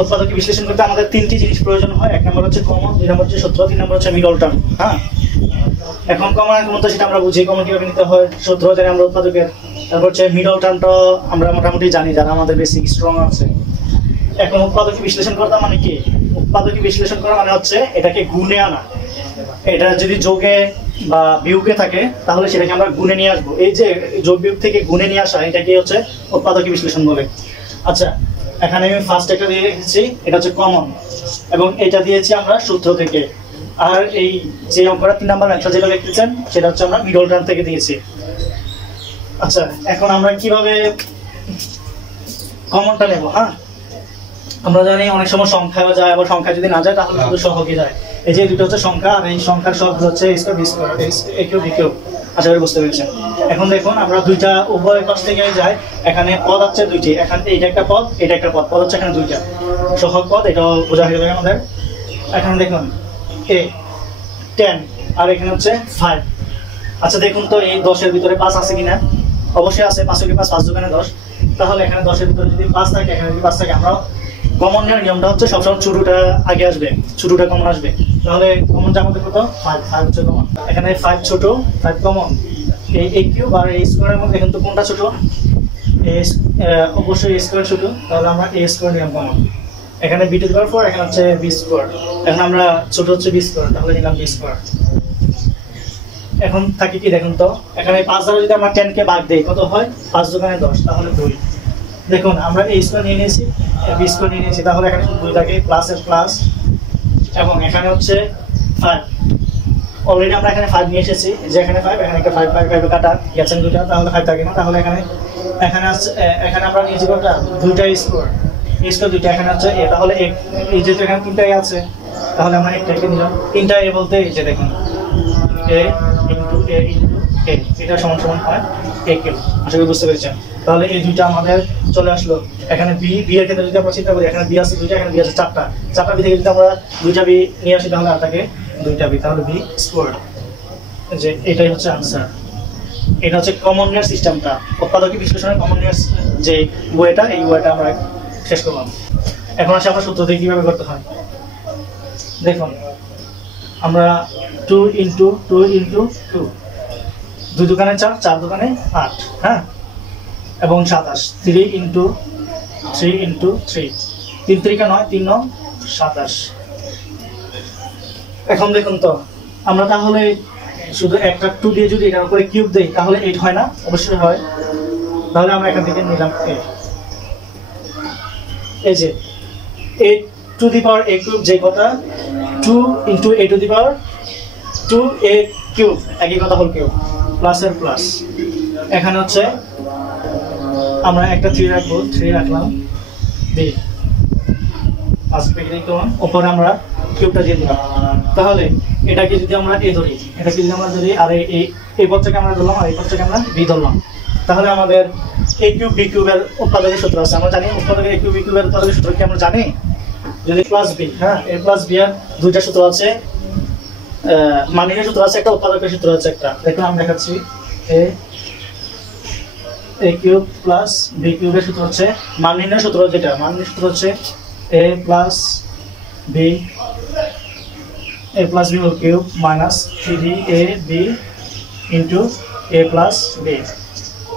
উৎপাদকে বিশ্লেষণ করতে আমাদের তিনটি জিনিস প্রয়োজন হয়। এক নম্বর হচ্ছে কমন, দুই নম্বর হচ্ছে সূত্র, তিন নম্বর হচ্ছে মিডল টার্ম। হ্যাঁ, এখন কমন আর কমন তো সেটা আমরা বুঝি, কমন কিভাবে নিতে হয়, সূত্র জানি আমরা উৎপাদকের। তারপর হচ্ছে মিডল টার্মটা আমরা মোটামুটি জানি যারা আমাদের বেসিক স্ট্রং আছে। এখন উৎপাদকে বিশ্লেষণ করতে মানে কি? উৎপাদকে বিশ্লেষণ করা মানে হচ্ছে এটাকে গুণে আনা। এটা যদি যোগে বা বিয়োগে থাকে তাহলে সেটাকে আমরা গুণে নিয়ে আসবো। এই যে যোগ বিয়োগ থেকে গুণে নিয়ে আসা, এটাকে হচ্ছে উৎপাদকে বিশ্লেষণ বলে। আচ্ছা, এখানে আমি ফার্স্ট একটা দিয়ে রেখেছি, এটা হচ্ছে কমন, এবং এটা দিয়েছি আমরা সূত্র থেকে। আর এই যে অঙ্কটা 3 নাম্বার অ্যান্সার যেটা লিখতেছেন সেটা হচ্ছে আমরা মিডল টার্ম থেকে দিয়েছি। আচ্ছা, এখন আমরা কিভাবে কমনটা নেব? হ্যাঁ, আমরা জানি অনেক সময় সংখ্যাও যায়, আবার সংখ্যা যদি না যায় তাহলে শুধু সহগে যায়। এই যে দুটো হচ্ছে সংখ্যা, আর এই সংখ্যার সহগ হচ্ছে a square b square, a cube b cube. আশা করি বুঝতে পেরেছেন। এখন দেখুন আমরা দুইটা উভয় পাশ থেকে যাই, এখানে পদ আছে দুইটি, এখানে এইটা একটা পদ, এটা একটা পদ, পদ হচ্ছে এখানে দুইটা সহগ পদ, এটাও বোঝা হয়ে যাবে আমাদের। এখন দেখুন a 10 আর এখানে হচ্ছে 5। আচ্ছা দেখুন তো এই 10-এর ভিতরে 5 আছে কিনা? অবশ্যই আছে, 5 কে 5, 5 দোকানে 10। তাহলে এখানে 10-এর ভিতরে যদি 5 থাকে, এখানে যদি 5 থাকে, আমরা কমন নেওয়ার নিয়মটা হচ্ছে সবসময় ছোটটা আগে আসবে, ছোটটা কমন আসবে। তাহলে কমন যা আমাদের কত? 5 হচ্ছে কমন। এখানে 5 ছোট, 5 কমন। এই a কিউব আর a স্কয়ারের মধ্যে কিন্তু কোনটা ছোট? অবশ্যই a স্কয়ার ছোট, তাহলে আমরা a স্কয়ার নিলাম কমন। এখানে b টু দি পাওয়ার 4, এখানে হচ্ছে b স্কয়ার। এখন আমরা ছোট হচ্ছে b স্কয়ার, তাহলে নিলাম b স্কয়ার। এখন থাকে কি দেখুন তো, এখানে 5 দ্বারা যদি আমরা 10 কে ভাগ দেই কত হয়? 5 দোকানে 10, তাহলে 2। দেখুন আমরা a স্কয়ার নিয়ে নিয়েছি, b স্কয়ার নিয়ে নিয়েছি, তাহলে এখানে 2 থাকে, প্লাস এর প্লাস, এবং এখানে হচ্ছে 5। অলরেডি আমরা এখানে 5 নিয়ে এসেছি, যে এখানে 5, এখানে একটা 5 কাটা গেছেন দুটো, তাহলে 5 থাকে না। তাহলে এখানে আছে, এখানে আমরা নিয়েছি কত? দুইটা স্কয়ার, a স্কয়ার দুইটা, এখানে হচ্ছে a, তাহলে এই যে এখানে তিনটাই আছে, তাহলে আমরা একটাকে নিলাম। তিনটা a বলতে এই যে দেখুন a into a into a, এটা সমান সমান হয় a কিউব। আশা করি বুঝতে পেরেছেন। তাহলে এই দুইটা আমাদের চলে আসলো। এখানে b এর ক্ষেত্রে যদি আমরা চিন্তা করি, এখানে b আছে দুইটা, এখানে b আছে চারটা, চারটা b থেকে যদি আমরা দুইটা b নিয়ে আসি তাহলে আর থাকে দুইটা b, তাহলে b স্কয়ার। যে এটাই হচ্ছে আনসার। এটা হচ্ছে কমন নেয়ার সিস্টেমটা, উৎপাদকে বিশ্লেষণের কমন নেয়ার যে ওয়েটা, এই ওয়েটা আমরা শেষ করলাম। এখন আসলে আমরা সূত্র থেকে কিভাবে করতে হয় দেখুন। আমরা 2 ইনটু 2 ইনটু 2, 2 দোকানে 4, 4 দোকানে 8, হ্যাঁ, এবং 27। 3 ইনটু 3 ইনটু 3, 3 3 9, 3 9 27। এখন দেখুন তো আমরা তাহলে শুধু একটা 2 দিয়ে যদি এটার উপরে কিউব দেই তাহলে 8 হয় না? অবশ্যই হয়। তাহলে আমরা এখান থেকে নিলাম 8। এই যে 8 to the power a cube, যে কথা 2 into a to the power 2a cube, একই কথা হোল কিউব, প্লাস এর প্লাস। এখানে হচ্ছে আমরা একটা 3 রাখবো, 3 রাখলাম, b আসবে দেখুন, উপরে আমরা কিউবটা দিয়ে দিলাম। তাহলে এটাকে যদি আমরা a ধরি, এটাকে যদি আমরা ধরি, আর এই পদটাকে আমরা ধরলাম, আর এই পদটাকে আমরা b ধরলাম, তাহলে আমাদের a কিউব b কিউবের উৎপাদকের সূত্র আছে। আমরা জানি উৎপাদকের a কিউব b কিউবের উৎপাদকের সূত্র কি আমরা জানি? যদি প্লাস b, হ্যাঁ, a প্লাস b এর দুইটা সূত্র আছে, মানের সূত্র আছে একটা, উৎপাদকের সূত্র আছে একটা। দেখুন আমি দেখাচ্ছি, a কিউব প্লাস b কিউবের সূত্র হচ্ছে মানের সূত্র, যেটা মানের সূত্র হচ্ছে a plus b whole cube minus 3ab into a plus b।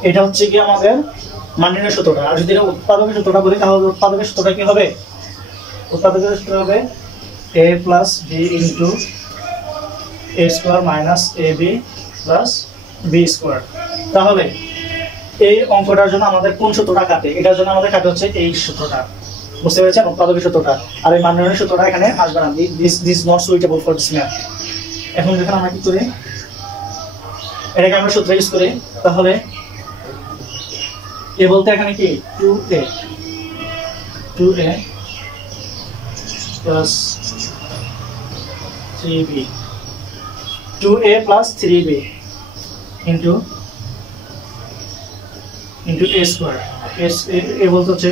এটা হচ্ছে কি আমাদের মানের সূত্রটা। আর যদি উৎপাদকের সূত্রটা বলি তাহলে উৎপাদকের সূত্রটা কি হবে? উৎপাদকের সূত্র হবে a plus b into a square minus ab plus b square. তাহলে এই অঙ্কটার জন্য আমাদের কোন সূত্রটা কাটে? এটার জন্য আমাদের কাটে হচ্ছে এই সূত্রটা, বুঝতে পেরেছেন? উৎপাদকের সূত্রটা। আর এই মানের সূত্রটা এখানে আসবে না, this not suitable for this math. এখন দেখুন আমরা কি করি, এটাকে আমরা সূত্র ইউজ করি। তাহলে এ বলতে এখানে কি 2a plus 3b, 2a plus 3b into a square, a বলতে হচ্ছে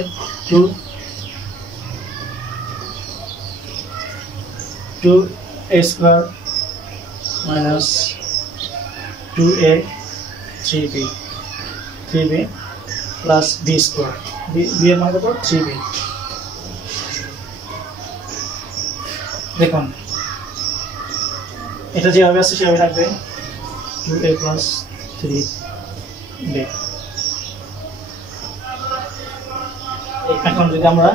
2a square minus 2a 3b plus b square, b এর মান কত? 3b। দেখুন এটা যেভাবে আছে সেভাবে থাকবে 2a + 3b। এখন যদি আমরা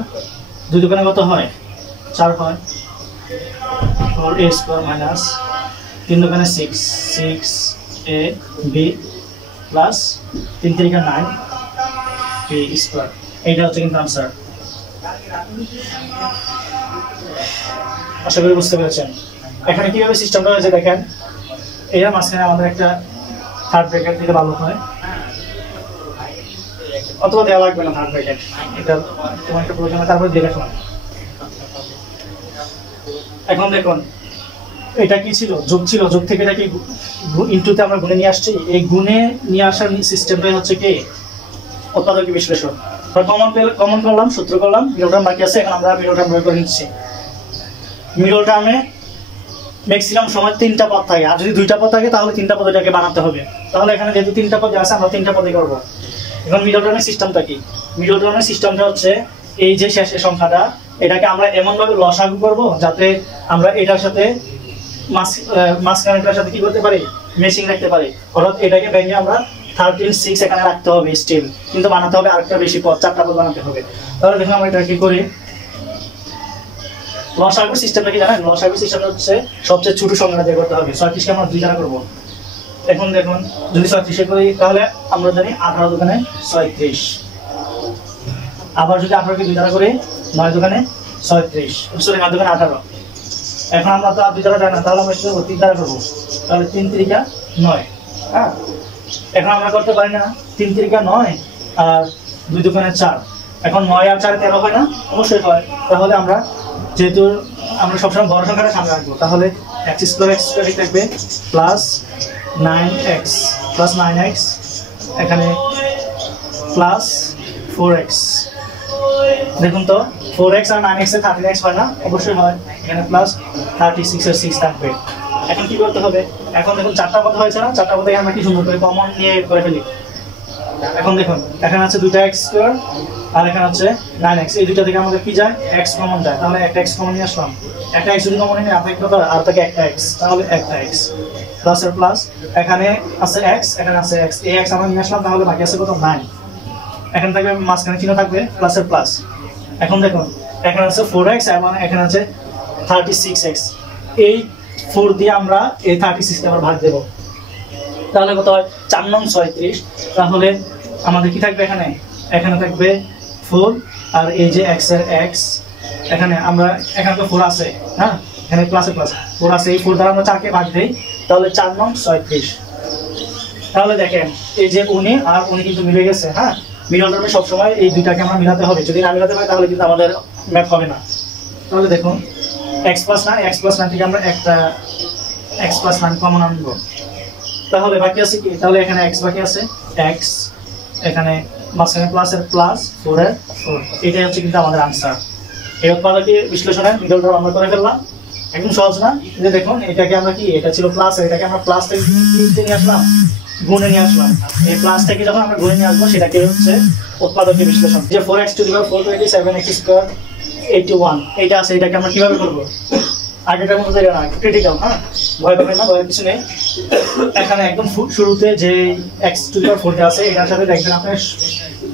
2 দোকানে কত হয় 4 হয়, 4a² - 3 দোকানে 6, 6ab প্লাস 3 3 9 b²। এইটা হচ্ছে কিন্তু আনসার। আশা করি বুঝতে পেরেছেন। এখানে কিভাবে সিস্টেমটা হয়েছে দেখেন, এর মাঝখানে আমাদের একটা থার্ড ব্র্যাকেট দিলে ভালো হয়, অথবা দেওয়া লাগবে না থার্ড ব্র্যাকেট, এটা তোমার একটা প্রয়োজন, তারপরে দিয়ে রাখলাম। এখন দেখুন এটা কি ছিল, যোগ ছিল, যোগ থেকে এটাকে ইনটুতে আমরা গুণে নিয়ে আসছি। এই গুণে নিয়ে আসার সিস্টেমটাই হচ্ছে কি উৎপাদকীয় বিশ্লেষণ। কমন করলাম, সূত্র করলাম, মিডল টার্ম বাকি আছে, এখন আমরা মিডল টার্ম বের করে নিচ্ছি। মিডল টার্মে ম্যাক্সিমাম সময় 3টা পদ থাকে, আর যদি 2টা পদ থাকে তাহলে 3টা পদ এটাকে বানাতে হবে। তাহলে এখানে যেহেতু 3টা পদ আছে আমরা 3টা পদই করবো। এখন মিডল টার্মের সিস্টেমটা কি? মিডল টার্মের সিস্টেমটা হচ্ছে এই যে শেষের সংখ্যাটা, এটাকে আমরা এমনভাবে লসাগু করবো যাতে আমরা এটার সাথে মাঝখানেটার সাথে কি করতে পারি, মেশিং রাখতে পারি। অর্থাৎ এটাকে ভেঙে আমরা 13 6 এখানে রাখতে হবে স্টিল, কিন্তু বানাতে হবে আরেকটা বেশি পদ, 4টা পদ বানাতে হবে। তাহলে দেখুন আমরা এটা কি করি, লসাগু সিস্টেমটা কি জানেন? লসাগু সিস্টেমটা হচ্ছে সবচেয়ে ছোট সংখ্যাটা বের করতে হবে। 36 কে আমরা 2 দ্বারা করব। এখন দেখুন যদি 36 এ করি তাহলে আমরা জানি 18 দোকানে 36, আবার যদি 18 কে 2 দ্বারা করি 9 দোকানে 36, সরি 9 দোকানে 18। এখন আমরা তো 2 দ্বারা জানি না, তাহলে আমরা 3 দ্বারা করব। তাহলে 3 3 9। হ্যাঁ, এখন আমরা করতে পারি না 3 3 9 আর 2 দোকানে 4। এখন 9 আর 4 13 হয় না? অবশ্যই হয়। তাহলে আমরা যেহেতু আমরা সবসময় বড় সংখ্যাটা সামনে রাখবো, তাহলে x² থাকবে প্লাস 9x প্লাস 9x, এখানে প্লাস 4x। দেখুন তো 4x আর 9x এর 13x হয় না? অবশ্যই হয়। এখানে প্লাস 36 এর 6 থাকবে। এখন কি করতে হবে? এখন দেখুন 4টা পদ হয়েছে না? 4টা পদে আমরা কি সুন্দর করে কমন নিয়ে করে ফেলি। এখন দেখুন এখানে আছে 2টা x² আর এখানে হচ্ছে 9x, এই দুইটা থেকে আমাদের কি যায়, x কমন যায়। তাহলে একটা x কমন নিয়ে আসলাম, একটা x যদি কমন নিয়ে আপনি কত আর থাকে একটা x, তাহলে একটা x প্লাস এর প্লাস, এখানে আছে x, এখানে আছে x, এই x আমরা নিয়ে আসলাম, তাহলে বাকি আছে কত 9। এখানে থাকবে মাঝখানে চিহ্ন থাকবে প্লাস এর প্লাস। এখন দেখুন এখানে আছে 4x এবং এখানে আছে 36x, এই 4 দিয়ে আমরা এই 36 কে আবার ভাগ দেব, তাহলে কত হয় 4 9 36। তাহলে আমাদের কি থাকবে, এখানে এখানে থাকবে 4 আর এই যে x এর x, এখানে আমরা এখানে তো 4 আছে, হ্যাঁ এখানে প্লাসে প্লাস 4 আছে, এই 4 দ্বারা আমরা 4 কে ভাগ দেই, তাহলে 4 9 36। তাহলে দেখেন এই যে 19 আর 19 কিন্তু মিলে গেছে। হ্যাঁ, মিডল টার্মে সব সময় এই দুইটাকে আমরা মিলাতে হবে, যদি না মিলাতে পারি তাহলে কিন্তু আমাদের ম্যাথ হবে না। তাহলে দেখুন x + 9 থেকে আমরা একটা x + 9 কমন আনব, তাহলে বাকি আছে কি, তাহলে এখানে x বাকি আছে, x এখানে মাঝখানে প্লাসের প্লাস 4 এর 4, এটাই হচ্ছে কিন্তু আমাদের আনসার। এই উৎপাদকীয় বিশ্লেষণের মিডল টার্ম আমরা করে ফেললাম। একদম সহজ না? যে দেখুন এটাকে আমরা কি, এটা ছিল প্লাস, এটাকে আমরা প্লাস থেকে নিয়ে আসলাম, গুণে নিয়ে আসলাম। এই প্লাস থেকে যখন আমরা গুণে নিয়ে আসবো সেটাকে হচ্ছে উৎপাদকীয় বিশ্লেষণ। যে 4x to the power 427x² 81, এটা আছে, এটাকে আমরা কিভাবে করব? আগেটার মতো জায়গা না, ক্রিটিক্যাল। হ্যাঁ, ভয় পাবেন না, ভয়ের কিছু নেই। এখানে একদম শুরুতে যে x to the power 4 আছে, এটার সাথে দেখবেন আপনার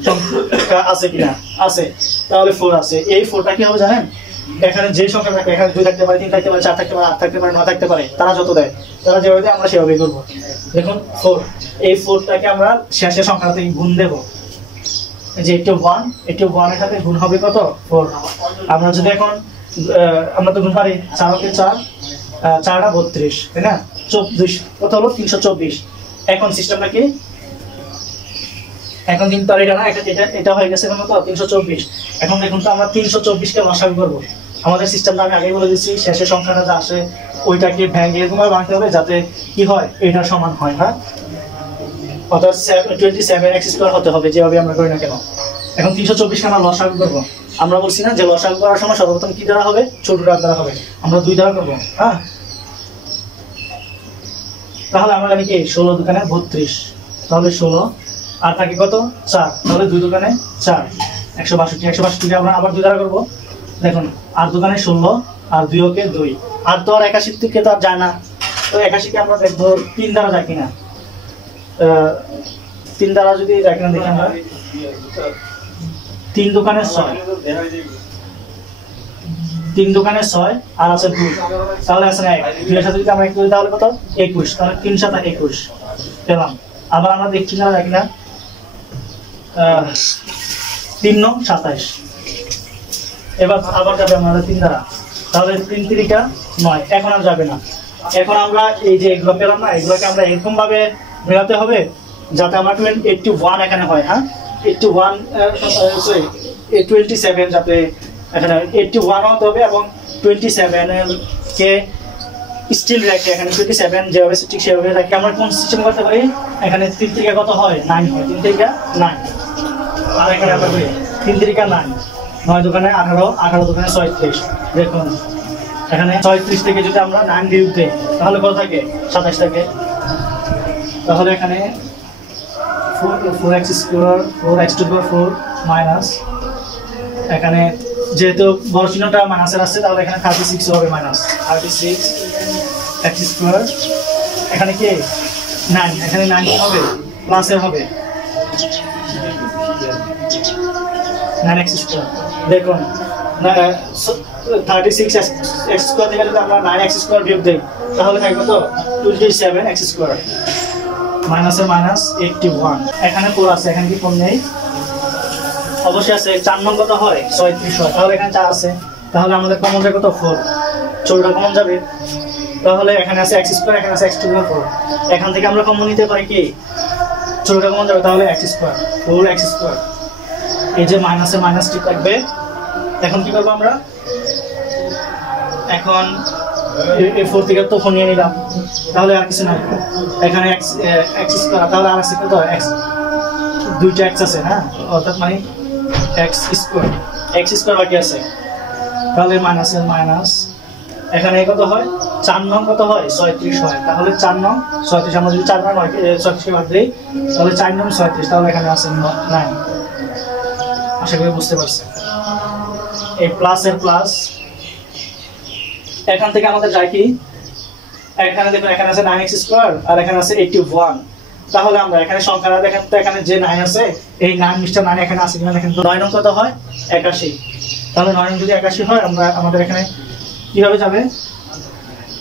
সংখ্যা আছে কিনা, আছে, তাহলে 4 আছে। এই 4টা কি হবে জানেন? এখানে যে সংখ্যা থাকে, এখানে 2 থাকতে পারে, 3 থাকতে পারে, 4 থাকতে পারে, 8 থাকতে পারে, 9 থাকতে পারে, তারা যত দেয়, তারা যেভাবে দেয় আমরা সেভাবেই করবো। দেখুন 4, এই 4টাকে আমরা শেষের সংখ্যাতে গুণ দেব, যে 81 এর সাথে গুণ হবে কত 4। আমরা যদি এখন আমরা তো গুণ পারি, 4 কে 4, 4টা 32, তাই না? 24 কত হলো 324। এখন সিস্টেমটা কি, এখন কিন্তু আর এটা না, এটা হয়ে গেছে কত 324। এখন দেখুন তো আমরা 324 কে লসাগু করব। আমাদের সিস্টেমটা আমি আগেই বলে দিচ্ছি, শেষের সংখ্যাটা যা আসে ওইটাকে ভেঙে এরকম ভাবে বানাতে হবে যাতে কি হয়, এটা সমান হয়। হ্যাঁ, অর্থাৎ 27x² হতে হবে, যেভাবে আমরা করি না কেন। এখন 324 কে আমরা লসাগু করব। আমরা বলছি না যে লসাগু করার সময় সর্বপ্রথম কি দ্বারা হবে, ছোটটা দ্বারা হবে, আমরা 2 দ্বারা করব। হ্যাঁ, তাহলে আমরা জানি কি 16 দোকানে 32, তাহলে 16 আর থাকে কত 4, তাহলে 2 দোকানে 4, 162 কে আমরা আবার 2 দ্বারা করব। দেখুন 8 দোকানে 16 আর 2 ওকে 2, আর তো আর 81 থেকে তো আর যায় না, তো 81 কে আমরা দেখবো 3 দ্বারা যায় কিনা। 3 দ্বারা যদি যায় কিনা দেখি আমরা, 3 দোকানে 6, 3 দোকানে 6 আর আছে 2, তাহলে আছে 1, 2 এর সাথে যদি আমরা 1 করি তাহলে কত 21, তাহলে 3 7 21 পেলাম। আবার আমরা দেখছি না যায় কিনা, 3 9 27, এবার আবার যাবে আমাদের 3 দ্বারা, তাহলে 3 3 9, এখন আর যাবে না। এখন আমরা এই যে এগুলো পেলাম না, এগুলোকে আমরা এরকম ভাবে মেলাতে হবে যাতে আমরা 81 এখানে হয়। হ্যাঁ, 81 সরি 27 যাতে এখানে 81 হতে হবে, এবং 27 কে স্টিল রেখে এখানে 27 যেভাবে ঠিক সেভাবে রেখে আমরা কোন সিস্টেম করতে পারি, এখানে 3 থেকে কত হয় 9 হয়, 3 থেকে 9, আর এখানে আমরা 3 থেকে 9, 9 দোকানে 18, 18 দোকানে 36। দেখুন এখানে 36 থেকে যদি আমরা 9 বিয়োগ দিই তাহলে কত থাকে 27 থাকে। তাহলে এখানে 4x স্কয়ার 4x টু পাওয়ার 4 মাইনাস, এখানে যেহেতু বড় চিহ্নটা মাইনাসের আসছে তাহলে এখানে 36 হবে, মাইনাস 36 x স্কয়ার, এখানে কি 9, এখানে 9 হবে প্লাসের হবে 9x স্কয়ার। দেখুন 36 x স্কয়ার থেকে যদি আমরা 9x স্কয়ার বিয়োগ দেই তাহলে থাকবে তো 27x স্কয়ার, মাইনাসের মাইনাস 81, এখানে 4 আছে, এখানে কি 4 নেই, অবশ্যই আছে। 4 নং কত হয় 36 হয়, তাহলে এখানে 4 আছে, তাহলে আমাদের কমন যাবে কত 4, 4টা কমন যাবে, তাহলে এখানে আছে x স্কয়ার, এখানে আছে x টু দি 4, এখান থেকে আমরা কমন নিতে পারি কি 4টা কমন যাবে, তাহলে x স্কয়ার 4x স্কয়ার, এই যে মাইনাসে মাইনাস ঠিক থাকবে। এখন কি করব আমরা, এখন এই 4 থেকে তো 4 নিয়ে নিলাম, তাহলে আর কিছু নাই, এখানে x স্কয়ার, তাহলে আর আছে কত x, দুইটা x আছে, হ্যাঁ, অর্থাৎ মানে x স্কয়ার বাকি আছে, তাহলে মাইনাসের মাইনাস, এখানে কত হয় 4 নং কত হয় 36 হয়, তাহলে 4 নং 36, আমরা যদি 4 নং 36 কে বাদ দিই তাহলে 4 নং 36, তাহলে এখানে আছে 9। আশা করি বুঝতে পারছেন। এই প্লাসের প্লাস, এখান থেকে আমাদের যায় কি, এখানে দেখুন এখানে আছে 9x স্কয়ার আর এখানে আছে 81, তাহলে আমরা এখানে সংখ্যাটা দেখেন তো, এখানে যে 9 আছে এই 9 মিস্টার 9 এখানে আছে কিনা দেখেন তো, 9 নং কত হয় 81, তাহলে 9 নং যদি 81 হয় আমরা আমাদের এখানে কিভাবে যাবে,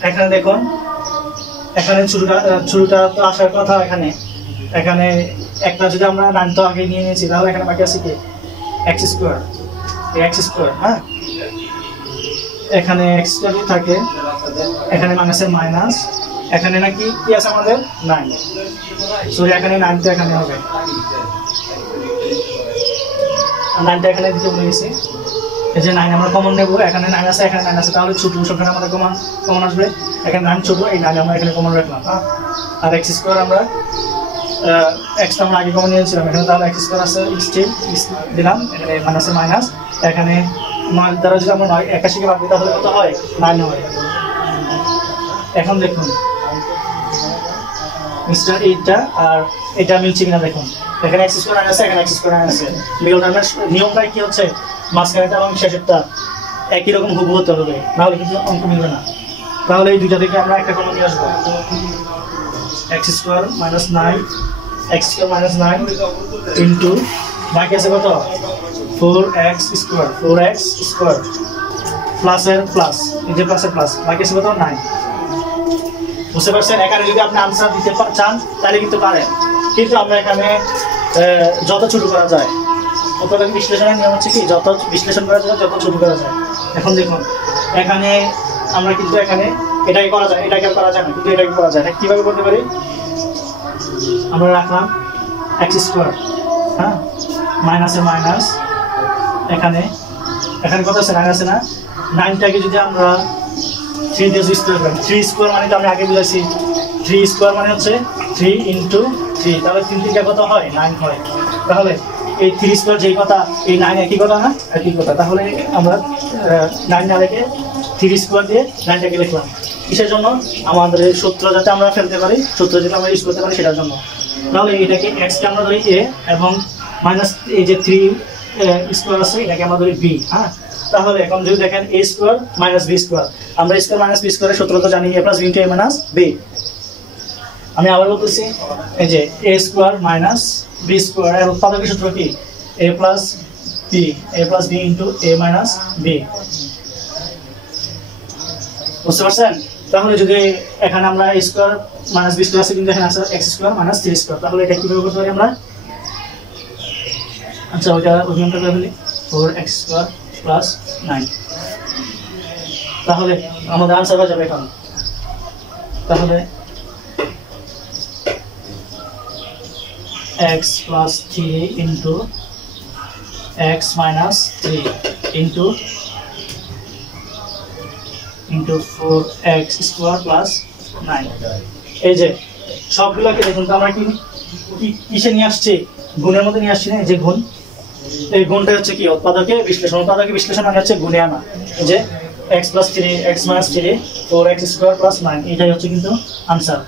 এখানে দেখুন এখানে শুরুটা তো আসার কথা, এখানে একটা যদি আমরা 9 তো আগে নিয়ে নিয়েছি, তাহলে এখানে বাকি আছে কি x স্কয়ার, x স্কয়ার, হ্যাঁ, এখানে x স্কয়ার থাকে, এখানে মাইনাসের মাইনাস, এখানে নাকি কি আছে আমাদের 9, সরি এখানে 9 তো এখানে হবে, 9টা এখানে দিতে ভুলে গেছি, এই যে 9 আমরা কমন নেব, এখানে 9 আছে, এখানে 9 আছে, তাহলে ছোট সংখ্যাটা আমাদের কমন আসবে, এখানে 9 ছোট, এই 9 আমরা এখানে কমন রাখলাম, আর x স্কয়ার আমরা x টা আমরা আগে কমন নিয়েছিলাম, এখানে তাহলে x স্কয়ার আছে 16 দিলাম, এখানে মাইনাসে মাইনাস, এখানে 9 দ্বারা যদি আমরা 81 কে বাদ দিই তাহলে কত হয় 9 হয়। এখন দেখুন মিস্টার এইটা আর এটা মিলছে কিনা দেখুন, এখানে x স্কয়ার আছে, এখানে x স্কয়ার আছে, মিডল টার্মের নিয়মটা কি হচ্ছে, মাঝখানেটা এবং শেষেরটা একই রকম হুবহু হতে হবে, নাহলে কিন্তু অঙ্ক মিলবে না। তাহলে এই দুইটা থেকে আমরা একটা কমন নিয়ে আসবো, x square minus 9, x square minus 9 into বাকি আছে কত 4x স্কয়ার, 4x স্কয়ার প্লাসের প্লাস, এই যে প্লাসের প্লাস, বাকি আছে কত 9। বুঝতে পারছেন, এখানে যদি আপনি আনসার দিতে চান তাহলে কিন্তু পারেন, কিন্তু আমরা এখানে যত ছোট করা যায়, অপরাধ বিশ্লেষণের নিয়ম হচ্ছে কি যত বিশ্লেষণ করা যায় যত ছোট করা যায়। এখন দেখুন এখানে আমরা কিন্তু এখানে এটাকে করা যায়, এটাকে করা যায় না, কিন্তু এটাকে করা যায়, কিভাবে করতে পারি, আমরা রাখলাম x স্কয়ার, হ্যাঁ, মাইনাসে মাইনাস, এখানে কত আছে 9 আছে না, 9টাকে যদি আমরা 3 দিয়ে স্কয়ার করি, 3 স্কয়ার মানে তো আমি আগে বুঝাইছি, 3 স্কয়ার মানে হচ্ছে 3 ইনটু 3, তাহলে 3 থেকে কত হয় 9 হয়, তাহলে এই 3 স্কয়ার যেই কথা এই 9 একই কথা না, একই কথা, তাহলে আমরা 9 না লিখে 3 স্কয়ার দিয়ে 9টাকে লিখলাম, কিসের জন্য, আমাদের সূত্র যাতে আমরা ফেলতে পারি, সূত্র যাতে আমরা ইউজ করতে পারি সেটার জন্য। তাহলে এটাকে x কে আমরা ধরি a এবং মাইনাস এই যে 3 স্কয়ার আছে এটাকে আমরা ধরি b, হ্যাঁ, তাহলে এখন যদি দেখেন a square minus b square, আমরা a স্কয়ার মাইনাস b স্কয়ারের সূত্র তো জানি a plus b into a minus b। আমি আবার বলতেছি এই যে a square minus b square এর উৎপাদকের সূত্র কি a plus b into a minus b। বুঝতে পারছেন? তাহলে যদি এখানে আমরা a square minus b square আছে কিন্তু এখানে আছে x স্কয়ার মাইনাস 3 স্কয়ার, তাহলে এটা কিভাবে করতে পারি আমরা? আচ্ছা ওইটা উদাহরণটা করে ফেলি 4x স্কয়ার প্লাস 9, তাহলে আমাদের আনসার হয়ে যাবে এখন। তাহলে x plus 3 into x minus 3 into 4x square plus 9। এই যে সবগুলোকে দেখুন তো আমরা কিসে নিয়ে আসছি? গুণের মধ্যে নিয়ে আসছি না? যে গুণ, এই গুণটা হচ্ছে কি উৎপাদকে বিশ্লেষণ। উৎপাদকে বিশ্লেষণ মানে হচ্ছে গুণে আনা। এই যে x plus 3 x minus 3 4x square plus 9, এটাই হচ্ছে কিন্তু আনসার।